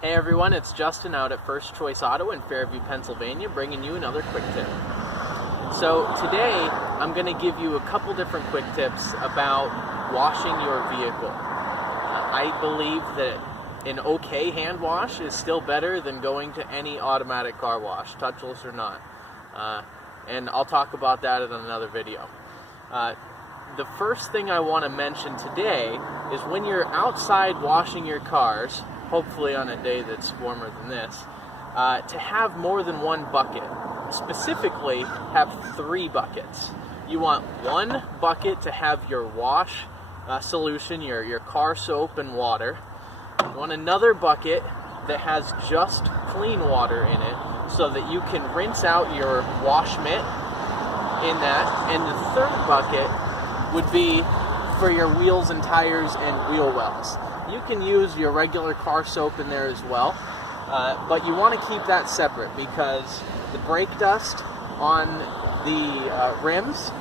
Hey everyone, it's Justin out at First Choice Auto in Fairview, Pennsylvania, bringing you another quick tip. So today, I'm going to give you a couple different quick tips about washing your vehicle. I believe that an okay hand wash is still better than going to any automatic car wash, touchless or not. And I'll talk about that in another video. The first thing I want to mention today is when you're outside washing your cars, hopefully on a day that's warmer than this, to have more than one bucket. Specifically, have 3 buckets. You want one bucket to have your wash solution, your car soap and water. You want another bucket that has just clean water in it so that you can rinse out your wash mitt in that. And the third bucket would be for your wheels and tires and wheel wells. You can use your regular car soap in there as well, but you want to keep that separate because the brake dust on the rims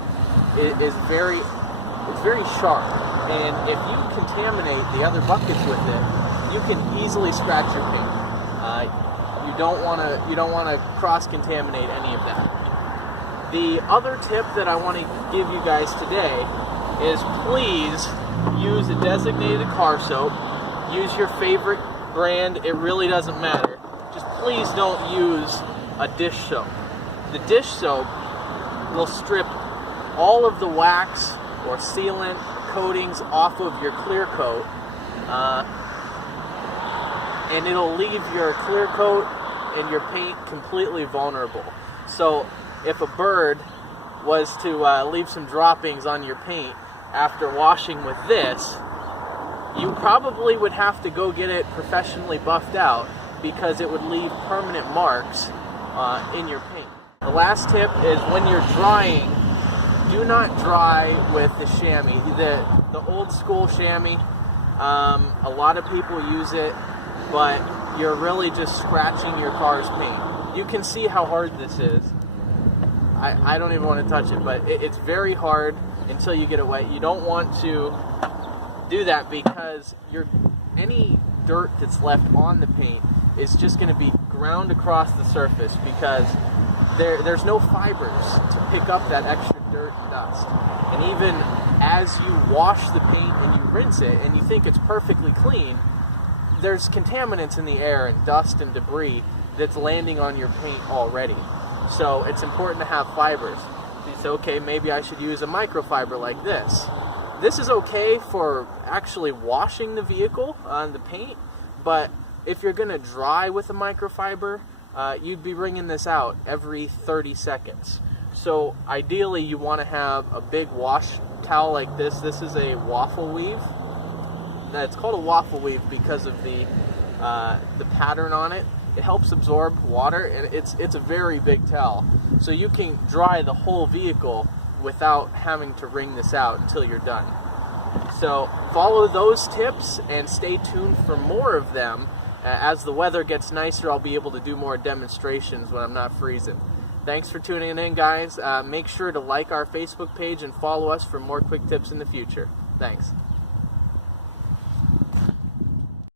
is very sharp, and if you contaminate the other buckets with it, you can easily scratch your paint. You don't want to cross-contaminate any of that. The other tip that I want to give you guys today is please use a designated car soap. Use your favorite brand. It really doesn't matter. Just please don't use a dish soap. The dish soap will strip all of the wax or sealant coatings off of your clear coat, and it'll leave your clear coat and your paint completely vulnerable. So if a bird was to leave some droppings on your paint after washing with this, you probably would have to go get it professionally buffed out because it would leave permanent marks in your paint. The last tip is when you're drying, do not dry with the chamois. The old school chamois, a lot of people use it, but you're really just scratching your car's paint. You can see how hard this is. I don't even want to touch it, but it's very hard until you get it wet. You don't want to do that because any dirt that's left on the paint is just going to be ground across the surface because there's no fibers to pick up that extra dirt and dust. And even as you wash the paint and you rinse it and you think it's perfectly clean, there's contaminants in the air and dust and debris that's landing on your paint already. So it's important to have fibers. You say, okay, maybe I should use a microfiber like this. This is okay for actually washing the vehicle on the paint, but if you're going to dry with a microfiber, you'd be wringing this out every 30 seconds. So ideally you want to have a big wash towel like this. This is a waffle weave. It's called a waffle weave because of the pattern on it. It helps absorb water, and it's a very big towel. So you can dry the whole vehicle without having to wring this out until you're done. So follow those tips and stay tuned for more of them. As the weather gets nicer, I'll be able to do more demonstrations when I'm not freezing. Thanks for tuning in, guys. Make sure to like our Facebook page and follow us for more quick tips in the future. Thanks.